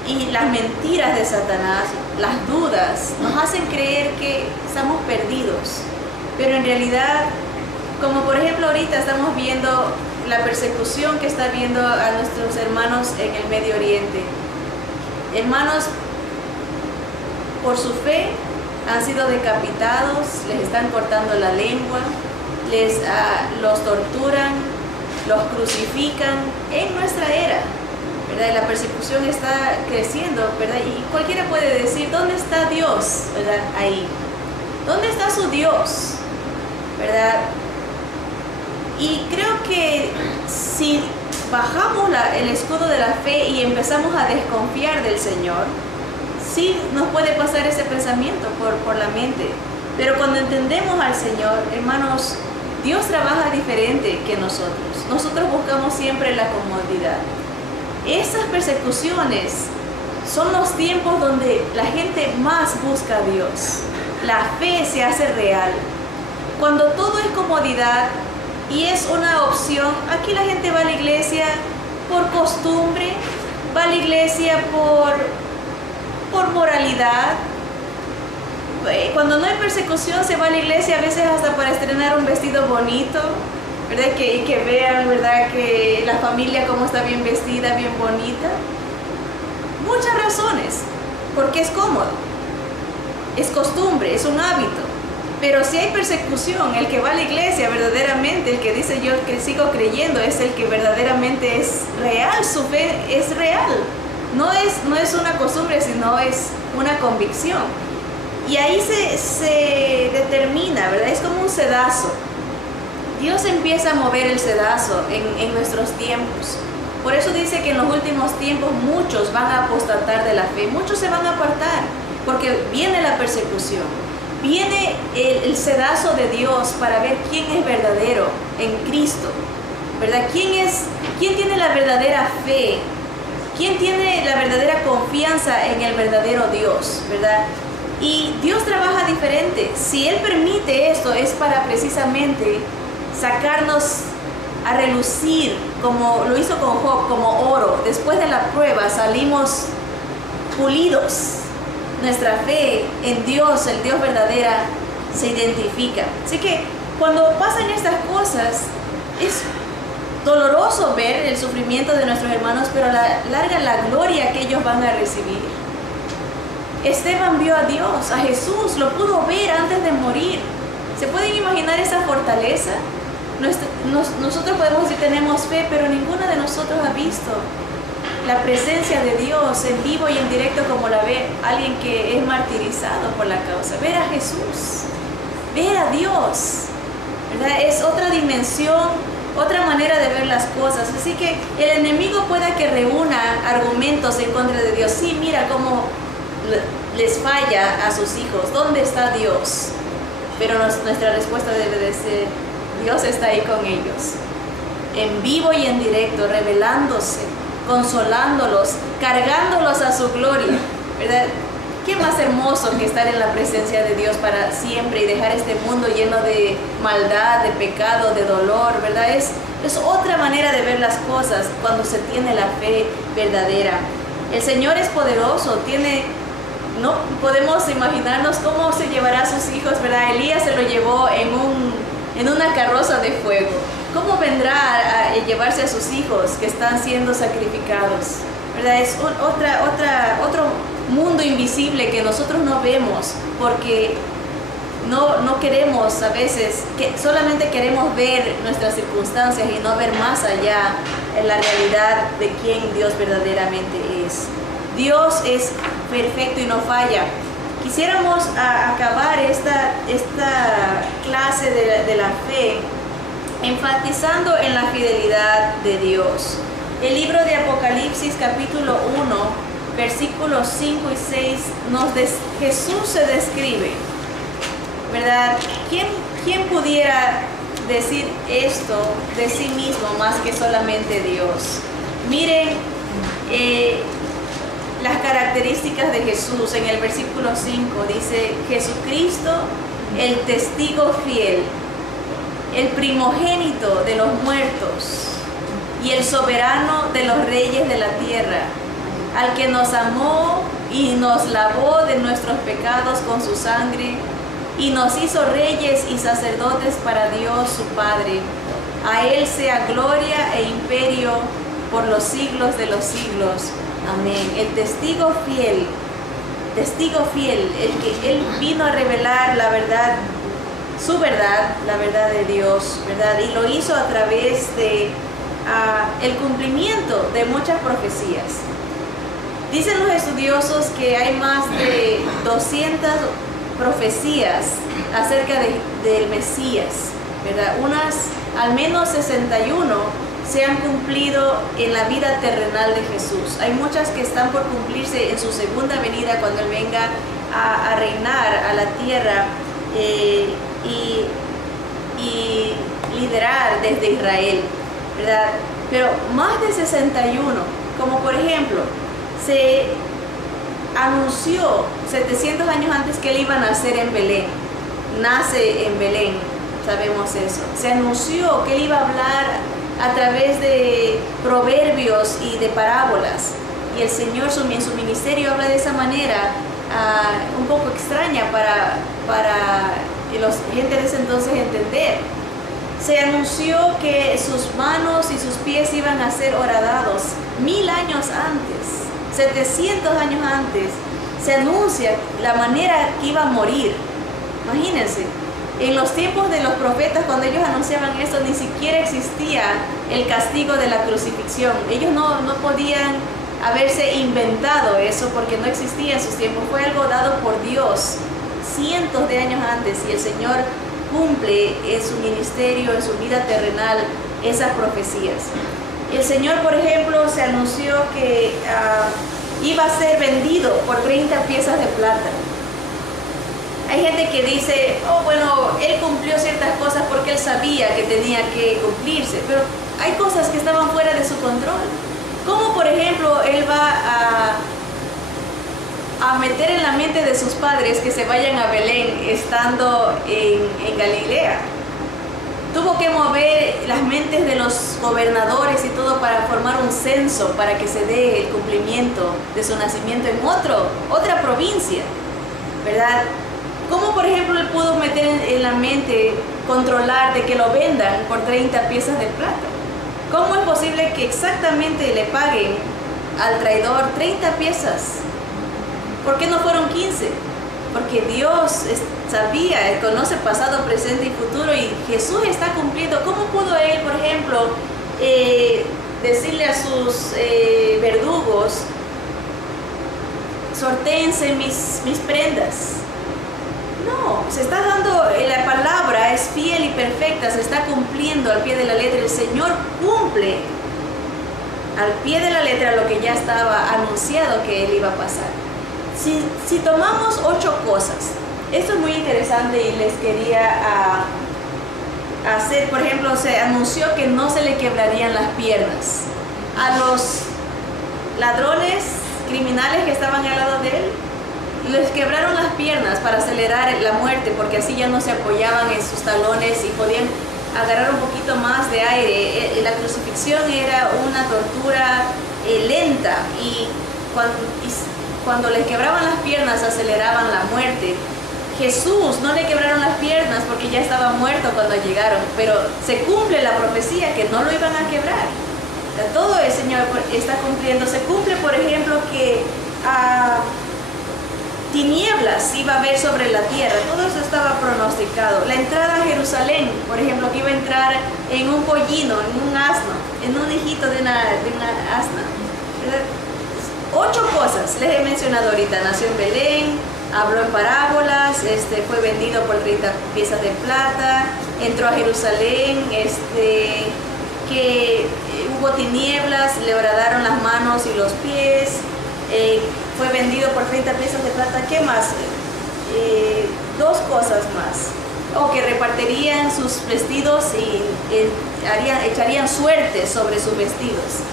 y las mentiras de Satanás, las dudas, nos hacen creer que estamos perdidos. Pero en realidad, como por ejemplo ahorita estamos viendo la persecución que está viendo a nuestros hermanos en el Medio Oriente. Hermanos, por su fe han sido decapitados, les están cortando la lengua, los torturan, los crucifican en nuestra era, ¿verdad? La persecución está creciendo, ¿verdad? Y cualquiera puede decir, ¿dónde está Dios? ¿Verdad? Ahí. ¿Dónde está su Dios? ¿Verdad? Y creo que si bajamos el escudo de la fe y empezamos a desconfiar del Señor, sí nos puede pasar ese pensamiento por la mente. Pero cuando entendemos al Señor, hermanos, Dios trabaja diferente que nosotros. Nosotros buscamos siempre la comodidad. Esas persecuciones son los tiempos donde la gente más busca a Dios. La fe se hace real. Cuando todo es comodidad y es una opción, aquí la gente va a la iglesia por costumbre, va a la iglesia por moralidad. Cuando no hay persecución, se va a la iglesia a veces hasta para estrenar un vestido bonito, ¿verdad? Y que vean, ¿verdad?, que la familia cómo está bien vestida, bien bonita. Muchas razones, porque es cómodo, es costumbre, es un hábito. Pero si hay persecución, el que va a la iglesia verdaderamente, el que dice yo que sigo creyendo, es el que verdaderamente es real, su fe es real. No es una costumbre, sino es una convicción. Y ahí se determina, ¿verdad? Es como un sedazo. Dios empieza a mover el sedazo en nuestros tiempos. Por eso dice que en los últimos tiempos muchos van a apostatar de la fe, muchos se van a apartar, porque viene la persecución. Viene el sedazo de Dios para ver quién es verdadero en Cristo, ¿verdad? ¿Quién tiene la verdadera fe? ¿Quién tiene la verdadera confianza en el verdadero Dios, verdad? Y Dios trabaja diferente. Si Él permite esto, es para precisamente sacarnos a relucir, como lo hizo con Job, como oro. Después de la prueba salimos pulidos. Nuestra fe en Dios, el Dios verdadera, se identifica. Así que cuando pasan estas cosas, es doloroso ver el sufrimiento de nuestros hermanos, pero a la larga la gloria que ellos van a recibir. Esteban vio a Dios, a Jesús, lo pudo ver antes de morir. ¿Se pueden imaginar esa fortaleza? Nosotros podemos decir tenemos fe, pero ninguno de nosotros ha visto la presencia de Dios en vivo y en directo como la ve alguien que es martirizado por la causa. Ver a Jesús, ver a Dios, ¿verdad? Es otra dimensión, otra manera de ver las cosas. Así que el enemigo pueda que reúna argumentos en contra de Dios. Sí, mira cómo les falla a sus hijos. ¿Dónde está Dios? Pero nuestra respuesta debe de ser: Dios está ahí con ellos, en vivo y en directo, revelándose, consolándolos, cargándolos a su gloria, ¿verdad? ¿Qué más hermoso que estar en la presencia de Dios para siempre y dejar este mundo lleno de maldad, de pecado, de dolor, ¿verdad? Es otra manera de ver las cosas cuando se tiene la fe verdadera. El Señor es poderoso, no podemos imaginarnos cómo se llevará a sus hijos, ¿verdad? Elías se lo llevó en una carroza de fuego. ¿Cómo vendrá a llevarse a sus hijos que están siendo sacrificados? ¿Verdad? Es otro mundo invisible que nosotros no vemos, porque no queremos a veces, que solamente queremos ver nuestras circunstancias y no ver más allá en la realidad de quién Dios verdaderamente es. Dios es perfecto y no falla. Quisiéramos acabar esta clase de la fe enfatizando en la fidelidad de Dios. El libro de Apocalipsis capítulo 1 versículos 5 y 6 Jesús se describe ¿verdad? ¿Quién pudiera decir esto de sí mismo más que solamente Dios? Miren las características de Jesús. En el versículo 5 dice: Jesucristo, el testigo fiel, el primogénito de los muertos y el soberano de los reyes de la tierra, al que nos amó y nos lavó de nuestros pecados con su sangre y nos hizo reyes y sacerdotes para Dios su Padre. A Él sea gloria e imperio por los siglos de los siglos. Amén. El testigo fiel, el que Él vino a revelar la verdad, su verdad, la verdad de Dios, ¿verdad? Y lo hizo a través de el cumplimiento de muchas profecías. Dicen los estudiosos que hay más de 200 profecías acerca del Mesías, ¿verdad? Al menos 61 se han cumplido en la vida terrenal de Jesús. Hay muchas que están por cumplirse en su segunda venida, cuando Él venga a reinar a la tierra y liderar desde Israel, ¿verdad? Pero más de 61, como por ejemplo, se anunció 700 años antes que Él iba a nacer en Belén. Nace en Belén, sabemos eso. Se anunció que Él iba a hablar a través de proverbios y de parábolas. Y el Señor en su ministerio habla de esa manera un poco extraña para los clientes de ese entonces entender. Se anunció que sus manos y sus pies iban a ser horadados 1000 años antes. 700 años antes se anuncia la manera que iba a morir. Imagínense, en los tiempos de los profetas, cuando ellos anunciaban esto, ni siquiera existía el castigo de la crucifixión. Ellos no podían haberse inventado eso, porque no existía en sus tiempos. Fue algo dado por Dios cientos de años antes, y el Señor cumple en su ministerio, en su vida terrenal, esas profecías. El Señor, por ejemplo, se anunció que iba a ser vendido por 30 piezas de plata. Hay gente que dice: oh, bueno, Él cumplió ciertas cosas porque Él sabía que tenía que cumplirse, pero hay cosas que estaban fuera de su control. ¿Cómo, por ejemplo, Él va a meter en la mente de sus padres que se vayan a Belén estando en Galilea? Tuvo que mover las mentes de los gobernadores y todo para formar un censo para que se dé el cumplimiento de su nacimiento en otra provincia, ¿verdad? ¿Cómo, por ejemplo, Él pudo meter en la mente, controlar de que lo vendan por 30 piezas de plata? ¿Cómo es posible que exactamente le paguen al traidor 30 piezas? ¿Por qué no fueron 15? Porque Dios sabía, conoce pasado, presente y futuro, y Jesús está cumpliendo. ¿Cómo pudo Él, por ejemplo, decirle a sus verdugos: sortéense mis prendas? No, se está dando, la palabra es fiel y perfecta, se está cumpliendo al pie de la letra. El Señor cumple al pie de la letra lo que ya estaba anunciado que Él iba a pasar. Si tomamos 8 cosas, esto es muy interesante y les quería hacer. Por ejemplo, se anunció que no se le quebrarían las piernas a los ladrones criminales que estaban al lado de Él. Les quebraron las piernas para acelerar la muerte, porque así ya no se apoyaban en sus talones y podían agarrar un poquito más de aire. La crucifixión era una tortura lenta, y cuando les quebraban las piernas aceleraban la muerte. Jesús no le quebraron las piernas porque ya estaba muerto cuando llegaron, pero se cumple la profecía que no lo iban a quebrar. Todo el Señor está cumpliendo. Se cumple, por ejemplo, que tinieblas iba a haber sobre la tierra. Todo eso estaba pronosticado. La entrada a Jerusalén, por ejemplo, que iba a entrar en un pollino, en un asno, en un hijito de una asna. 8 cosas les he mencionado ahorita. Nació en Belén, habló en parábolas, fue vendido por 30 piezas de plata, entró a Jerusalén, que hubo tinieblas, le horadaron las manos y los pies, fue vendido por 30 piezas de plata. ¿Qué más? 2 cosas más. o que repartirían sus vestidos y echarían suerte sobre sus vestidos.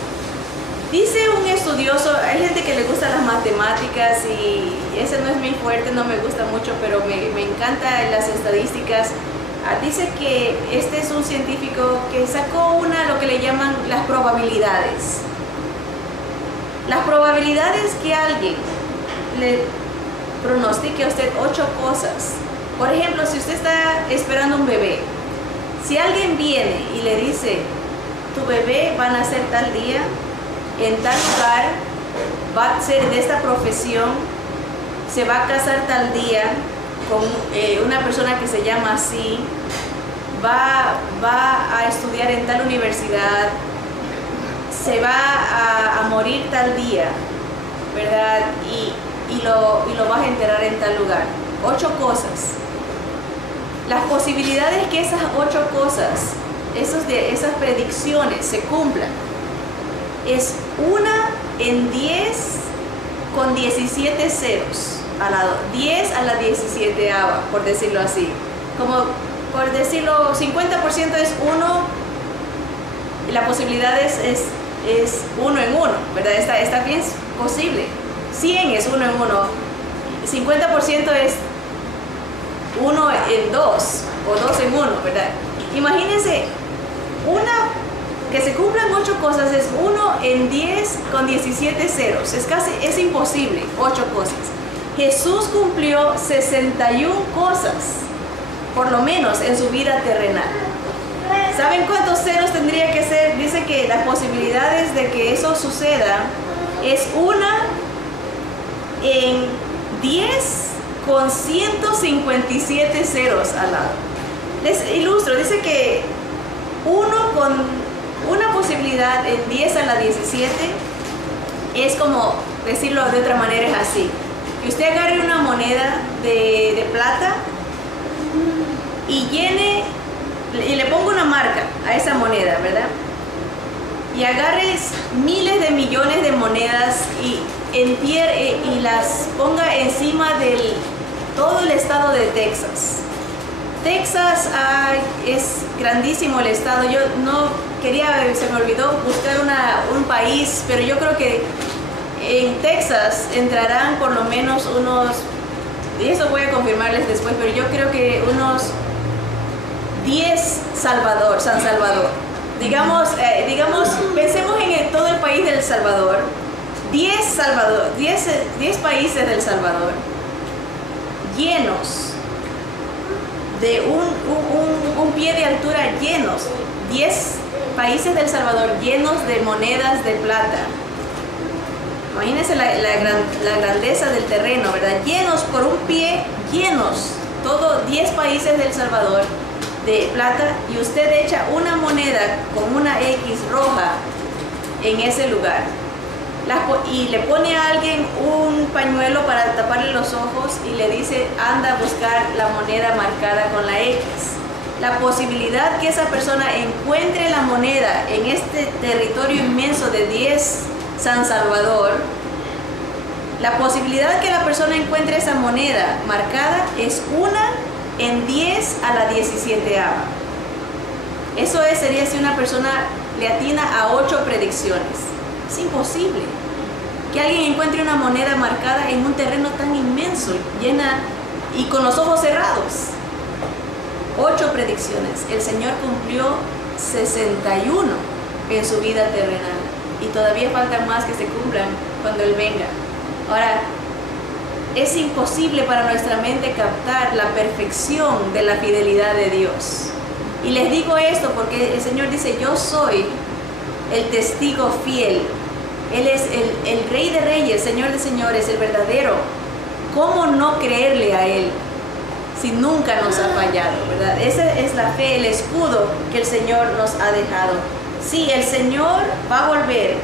Dice un estudioso, hay gente que le gusta las matemáticas y ese no es mi fuerte, no me gusta mucho, pero me encantan las estadísticas. Dice que este es un científico que sacó lo que le llaman las probabilidades. Las probabilidades que alguien le pronostique a usted 8 cosas. Por ejemplo, si usted está esperando un bebé, si alguien viene y le dice, tu bebé va a nacer tal día, en tal lugar, va a ser de esta profesión, se va a casar tal día con una persona que se llama así, va a estudiar en tal universidad, se va a morir tal día, ¿verdad? Y lo vas a enterrar en tal lugar. 8 cosas. Las posibilidades que esas 8 cosas, esas predicciones se cumplan, es 1 en 10 con 17 ceros al lado, 10 a la 17ava, por decirlo así. Como por decirlo, 50% es 1, y la posibilidad es 1 en 1, ¿verdad? Está bien posible. 100 es 1 en 1, 50% es 1 en 2 o 2 en 1, ¿verdad? Imagínense, que se cumplan 8 cosas es 1 en 10 con 17 ceros. Es imposible, 8 cosas. Jesús cumplió 61 cosas, por lo menos en su vida terrenal. ¿Saben cuántos ceros tendría que ser? Dice que las posibilidades de que eso suceda es 1 en 10 con 157 ceros al lado. Les ilustro, dice que 1 con una posibilidad en 10 a la 17 es como, decirlo de otra manera, es así. Que usted agarre una moneda de plata y le ponga una marca a esa moneda, ¿verdad? Y agarres miles de millones de monedas y las ponga encima de todo el estado de Texas. Texas es grandísimo el estado. Yo no quería, se me olvidó buscar un país, pero yo creo que en Texas entrarán por lo menos unos, y eso voy a confirmarles después, pero yo creo que unos 10 San Salvador. Digamos, pensemos en todo el país del Salvador. 10 países del Salvador llenos de un pie de altura, llenos, 10 países del Salvador llenos de monedas de plata. Imagínense la grandeza del terreno, ¿verdad? Llenos por un pie, llenos, todo 10 países del Salvador de plata, y usted echa una moneda con una X roja en ese lugar. Y le pone a alguien un pañuelo para taparle los ojos y le dice, anda a buscar la moneda marcada con la X. La posibilidad que esa persona encuentre la moneda en este territorio inmenso de 10 San Salvador, la posibilidad que la persona encuentre esa moneda marcada es 1 en 10 a la 17ava. Eso sería si una persona le atina a 8 predicciones. Es imposible que alguien encuentre una moneda marcada en un terreno tan inmenso, llena y con los ojos cerrados. 8 predicciones. El Señor cumplió 61 en su vida terrenal y todavía faltan más que se cumplan cuando Él venga. Ahora, es imposible para nuestra mente captar la perfección de la fidelidad de Dios. Y les digo esto porque el Señor dice, yo soy el testigo fiel. Él es el Rey de Reyes, Señor de Señores, el verdadero. ¿Cómo no creerle a Él si nunca nos ha fallado, verdad? Esa es la fe, el escudo que el Señor nos ha dejado. Sí, el Señor va a volver.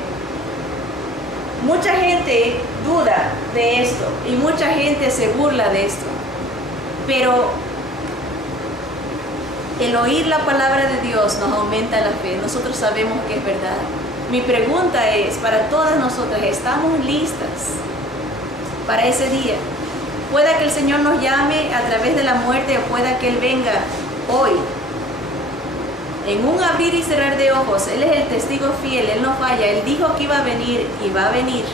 Mucha gente duda de esto y mucha gente se burla de esto, pero el oír la palabra de Dios nos aumenta la fe. Nosotros sabemos que es verdad. Mi pregunta es para todas nosotras, ¿estamos listas para ese día? Pueda que el Señor nos llame a través de la muerte o pueda que Él venga hoy. En un abrir y cerrar de ojos, Él es el testigo fiel, Él no falla. Él dijo que iba a venir y va a venir.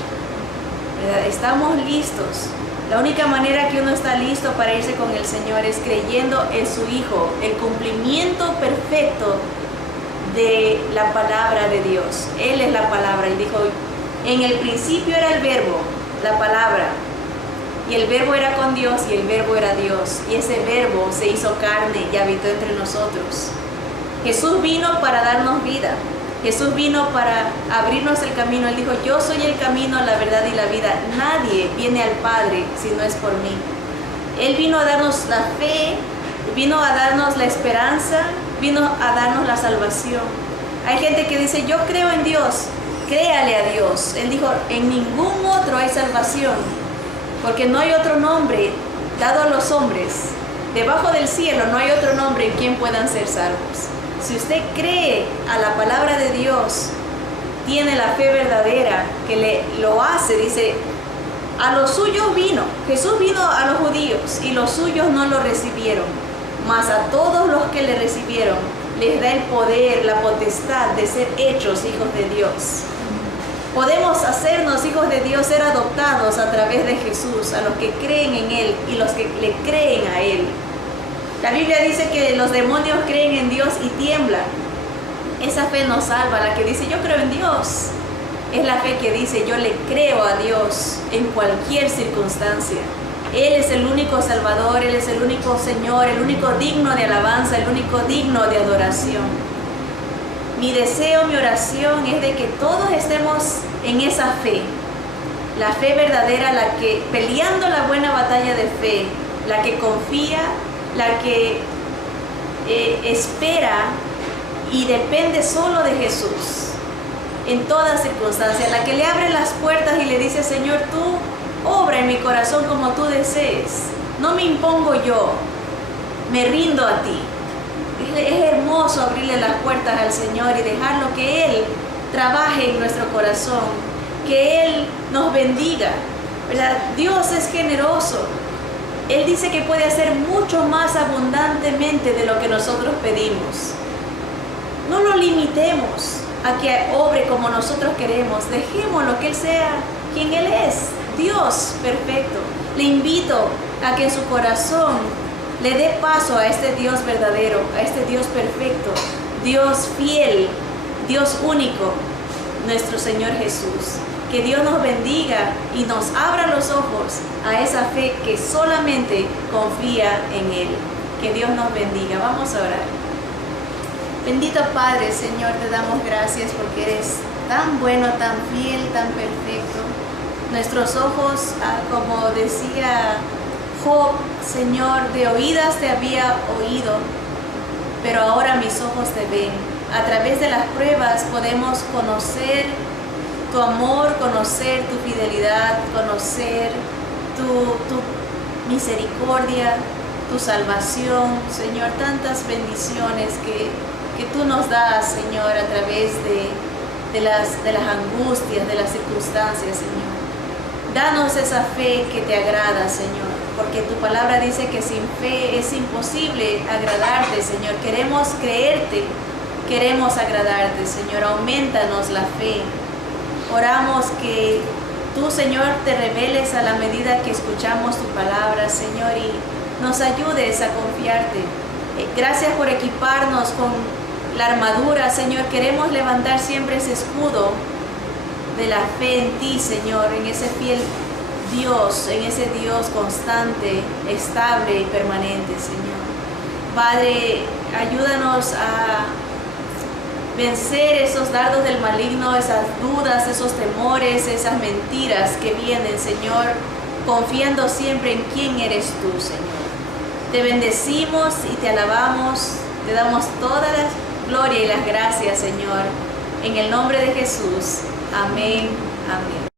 Estamos listos. La única manera que uno está listo para irse con el Señor es creyendo en su Hijo, el cumplimiento perfecto de la palabra de Dios. Él es la palabra. Él dijo, en el principio era el verbo, la palabra. Y el verbo era con Dios y el verbo era Dios. Y ese verbo se hizo carne y habitó entre nosotros. Jesús vino para darnos vida. Jesús vino para abrirnos el camino. Él dijo, yo soy el camino, la verdad y la vida. Nadie viene al Padre si no es por mí. Él vino a darnos la fe, vino a darnos la esperanza, vino a darnos la salvación. Hay gente que dice, yo creo en Dios. Créale a Dios. Él dijo, en ningún otro hay salvación, porque no hay otro nombre dado a los hombres. Debajo del cielo no hay otro nombre en quien puedan ser salvos. Si usted cree a la palabra de Dios, tiene la fe verdadera que lo hace, dice, a los suyos vino. Jesús vino a los judíos y los suyos no lo recibieron. Mas a todos los que le recibieron, les da el poder, la potestad de ser hechos hijos de Dios. Podemos hacernos hijos de Dios, ser adoptados a través de Jesús, a los que creen en Él y los que le creen a Él. La Biblia dice que los demonios creen en Dios y tiemblan. Esa fe nos salva. La que dice yo creo en Dios es la fe que dice yo le creo a Dios en cualquier circunstancia. Él es el único Salvador, Él es el único Señor, el único digno de alabanza, el único digno de adoración. Mi deseo, mi oración es de que todos estemos en esa fe. La fe verdadera, la que peleando la buena batalla de fe, la que confía, la que espera y depende solo de Jesús en todas circunstancias, la que le abre las puertas y le dice, Señor, tú obra en mi corazón como tú desees, no me impongo yo, me rindo a ti. Es hermoso abrirle las puertas al Señor y dejarlo que Él trabaje en nuestro corazón, que Él nos bendiga, ¿verdad? Dios es generoso. Él dice que puede hacer mucho más abundantemente de lo que nosotros pedimos. No lo limitemos a que obre como nosotros queremos. Dejémoslo que Él sea quien Él es, Dios perfecto. Le invito a que en su corazón le dé paso a este Dios verdadero, a este Dios perfecto, Dios fiel, Dios único, nuestro Señor Jesús. Que Dios nos bendiga y nos abra los ojos a esa fe que solamente confía en Él. Que Dios nos bendiga. Vamos a orar. Bendito Padre, Señor, te damos gracias porque eres tan bueno, tan fiel, tan perfecto. Nuestros ojos, como decía Job, Señor, de oídas te había oído, pero ahora mis ojos te ven. A través de las pruebas podemos conocer tu amor, conocer tu fidelidad, conocer tu misericordia, tu salvación, Señor, tantas bendiciones que tú nos das, Señor, a través de las angustias, de las circunstancias, Señor. Danos esa fe que te agrada, Señor, porque tu palabra dice que sin fe es imposible agradarte, Señor. Queremos creerte, queremos agradarte, Señor. Aumentanos la fe. Oramos que tú, Señor, te reveles a la medida que escuchamos tu palabra, Señor, y nos ayudes a confiarte. Gracias por equiparnos con la armadura, Señor. Queremos levantar siempre ese escudo de la fe en ti, Señor, en ese fiel Dios, en ese Dios constante, estable y permanente, Señor. Padre, ayúdanos a vencer esos dardos del maligno, esas dudas, esos temores, esas mentiras que vienen, Señor, confiando siempre en quién eres tú, Señor. Te bendecimos y te alabamos, te damos toda la gloria y las gracias, Señor, en el nombre de Jesús. Amén, amén.